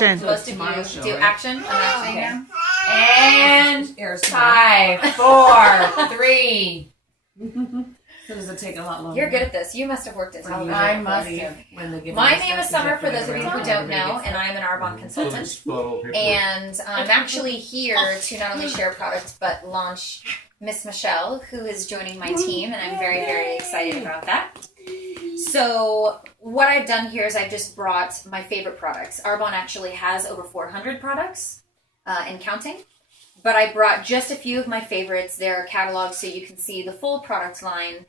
Most of you show, do right? action. Okay. And Airs 5, 4, 3. So does it take a lot longer? You're good at this. You must have worked at television. I must have. When they give My you name is stuff, Summer, you for have those to of you get who it don't everybody know, gets and it. I am an Arbonne consultant. Paperwork. And I'm actually here to not only share products, but launch Miss Michelle, who is joining my team, and I'm very, very excited about that. So what I've done here is I've just brought my favorite products. Arbonne actually has over 400 products and counting, but I brought just a few of my favorites. They're cataloged so you can see the full product line.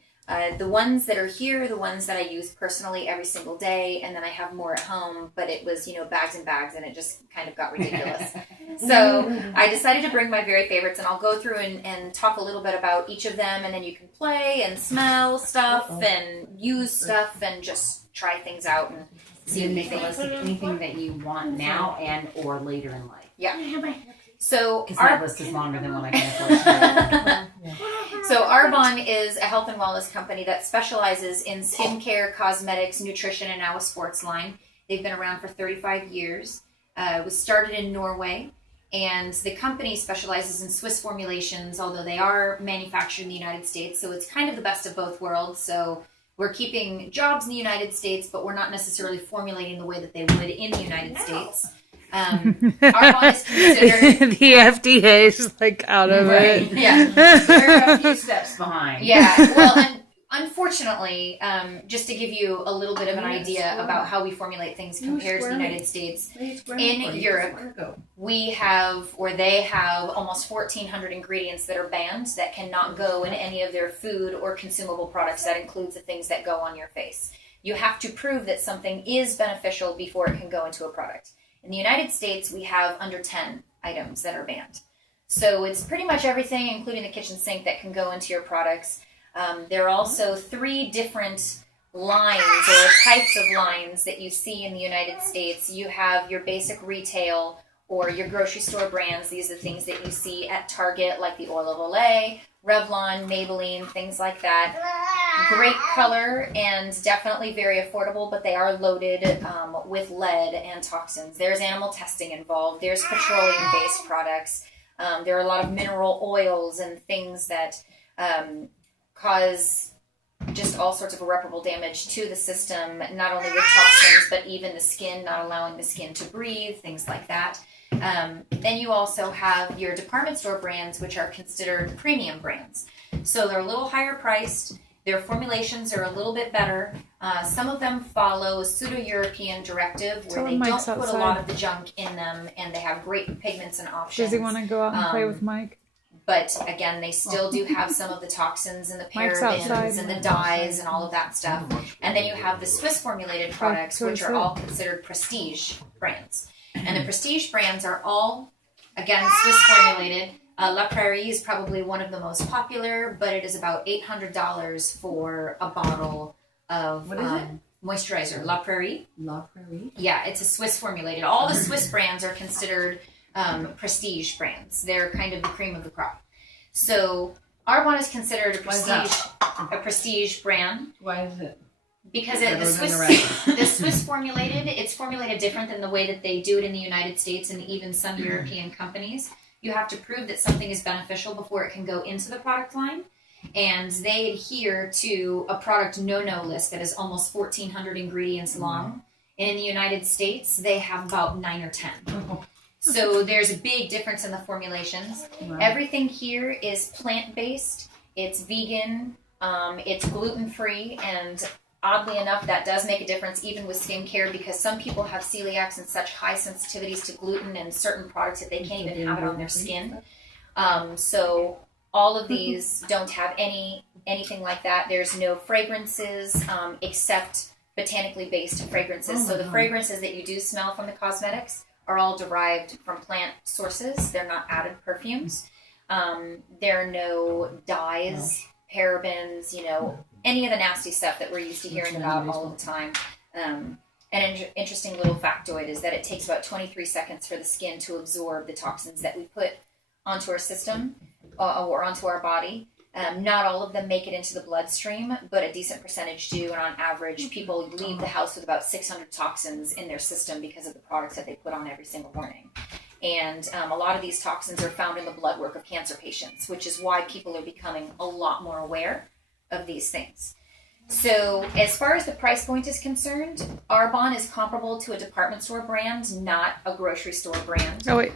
The ones that are here are the ones that I use personally every single day, and then I have more at home, but it was, bags and bags, and it just kind of got ridiculous. So I decided to bring my very favorites, and I'll go through and talk a little bit about each of them, and then you can play and smell stuff and use stuff and just try things out and So you make a list of anything that you want now and or later in life. Yeah. So Because my list is longer than what I can afford. So Arbonne is a health and wellness company that specializes in skincare, cosmetics, nutrition, and now a sports line. They've been around for 35 years. It was started in Norway, and the company specializes in Swiss formulations, although they are manufactured in the United States. So it's kind of the best of both worlds. So we're keeping jobs in the United States, but we're not necessarily formulating the way that they would in the United States. Arbonne is considered the FDA is like out of it. Yeah. They're a few steps behind. Yeah, well, and unfortunately, just to give you a little bit of an idea about how we formulate things compared to the United States, in Europe, we have, or they have, almost 1,400 ingredients that are banned that cannot go in any of their food or consumable products. That includes the things that go on your face. You have to prove that something is beneficial before it can go into a product. In the United States, we have under 10 items that are banned. So it's pretty much everything, including the kitchen sink, that can go into your products. There are also 3 different lines or types of lines that you see in the United States. You have your basic retail or your grocery store brands. These are the things that you see at Target, like the Oil of Olay, Revlon, Maybelline, things like that. Great color and definitely very affordable, but they are loaded with lead and toxins. There's animal testing involved. There's petroleum-based products. There are a lot of mineral oils and things that cause just all sorts of irreparable damage to the system, not only with toxins, but even the skin, not allowing the skin to breathe, things like that. Then you also have your department store brands, which are considered premium brands. So they're a little higher priced. Their formulations are a little bit better. Some of them follow a pseudo-European directive where they don't put a lot of the junk in them, and they have great pigments and options. Does he want to go out and play with Mike? But again, they still do have some of the toxins and the parabens and the dyes and all of that stuff. And then you have the Swiss formulated products, which are all considered prestige brands. And the prestige brands are all, again, Swiss formulated. La Prairie is probably one of the most popular, but it is about $800 for a bottle of moisturizer. La Prairie. La Prairie? Yeah, it's a Swiss formulated. All the Swiss brands are considered prestige brands. They're kind of the cream of the crop. So Arbonne is considered a prestige brand. Why is it? Because the Swiss formulated, it's formulated different than the way that they do it in the United States and even some European companies. You have to prove that something is beneficial before it can go into the product line. And they adhere to a product no-no list that is almost 1,400 ingredients long. And in the United States, they have about 9 or 10. So there's a big difference in the formulations. Wow. Everything here is plant-based. It's vegan. It's gluten-free. And oddly enough, that does make a difference even with skincare, because some people have celiacs and such high sensitivities to gluten and certain products that they can't even have it on their skin. So all of these don't have anything like that. There's no fragrances except botanically based fragrances. So the fragrances that you do smell from the cosmetics are all derived from plant sources. They're not added perfumes. There are no dyes, parabens, any of the nasty stuff that we're used to hearing about all the time. An interesting little factoid is that it takes about 23 seconds for the skin to absorb the toxins that we put onto our system or onto our body. Not all of them make it into the bloodstream, but a decent percentage do. And on average, people leave the house with about 600 toxins in their system because of the products that they put on every single morning. And a lot of these toxins are found in the blood work of cancer patients, which is why people are becoming a lot more aware of these things. So as far as the price point is concerned, Arbonne is comparable to a department store brand, not a grocery store brand. Oh wait.